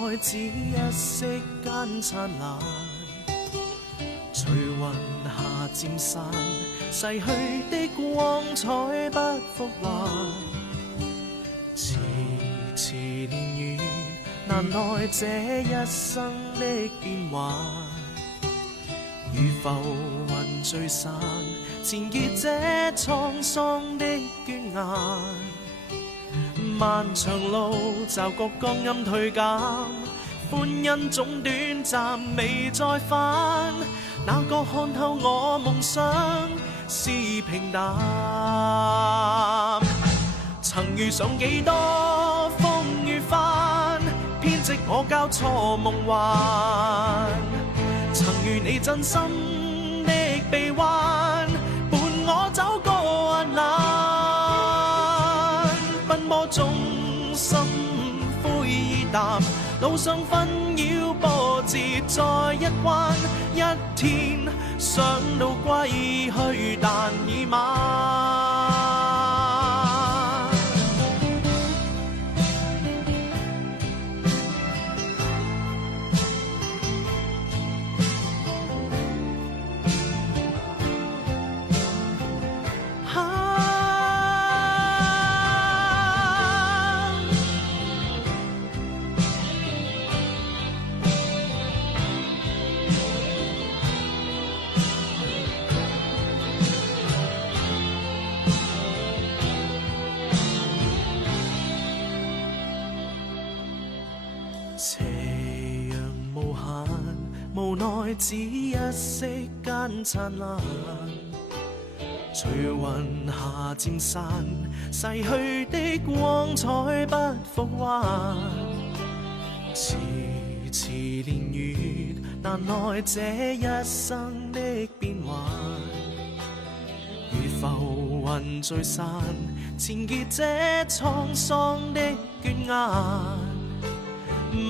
內只一息間燦爛，隨雲霞漸散，逝去的光彩不復還。遲遲年月，難耐這一生的變幻。如浮雲聚散，纏結這滄桑的倦顏。漫長路，驟覺光陰退減，歡欣總短暫，未再返。哪個看透我夢想是平淡？曾遇上幾多風雨翻，編織我交錯夢幻。曾遇你真心的臂彎，伴我走過難。奔波中心灰意淡，路上紛擾波折再一彎。一天想到歸去，但已晚。斜陽無限，無奈只一息間燦爛。隨雲霞漸散，逝去的光彩不復還。遲遲年月，難耐這一生的變幻。如浮雲聚散，纏結這滄桑的倦顏。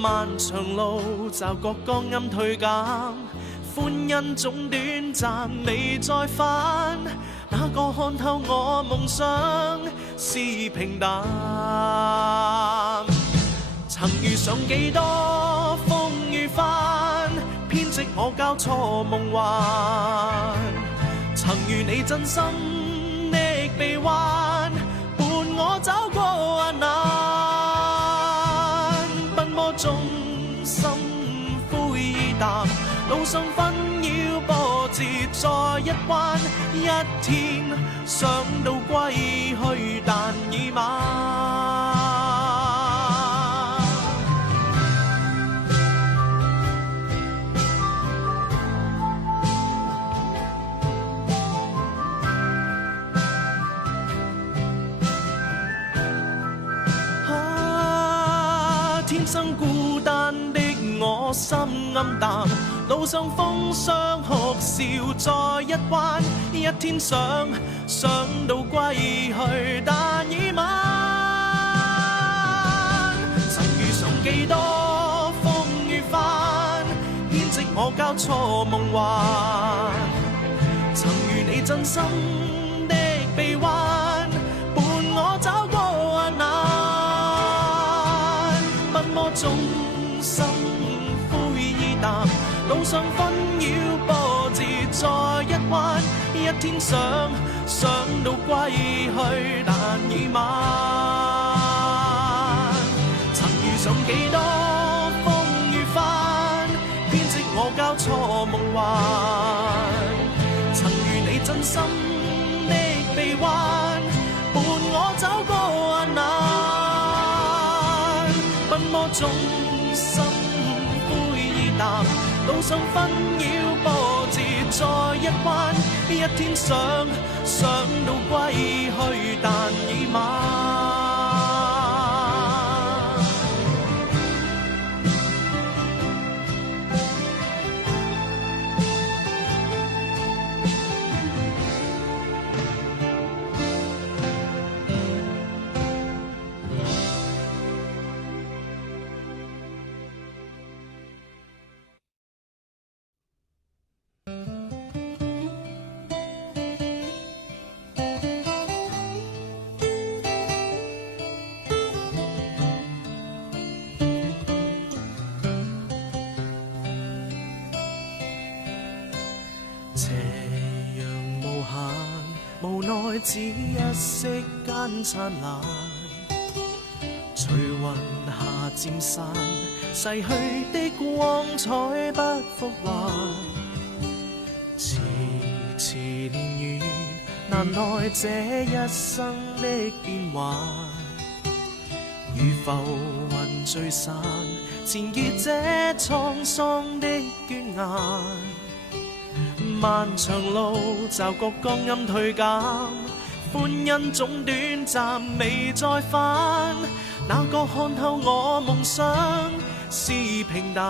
漫長路，驟覺光陰退減，歡欣總短暫，未再返。哪個看透我夢想是平淡？曾遇上幾多風雨翻，編織我交錯夢幻。曾遇你真心的臂彎，伴我走過難。奔波中心灰意淡，路上紛擾波折再一彎。一天想到歸去，但已晚。天生孤單的我心暗淡，路上風霜哭笑再一彎。一天想到歸去，但已晚。曾遇上幾多風雨翻，編織我交錯夢幻。曾遇你真心的臂彎，伴我走過難。奔波中心灰意淡，路上紛擾波折再一彎。一天想到歸去，但已晚。曾遇上幾多風雨翻，編織我交錯夢幻。曾遇你真心的臂彎，伴我走過難。奔波中心灰意淡，路上紛擾波折再一彎。一天想到歸去，但已晚。斜陽無限，無奈只一息間燦爛。隨雲霞漸散，逝去的光彩不復還。遲遲年月，難耐這一生的變幻。如浮雲聚散，纏結這滄桑的倦顏。漫長路驟覺光陰退減，歡欣總短暫未再返。哪個看透我夢想是平淡？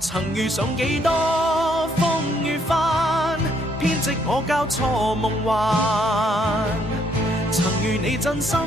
曾遇上幾多風雨翻，編織我交錯夢幻。曾與你真心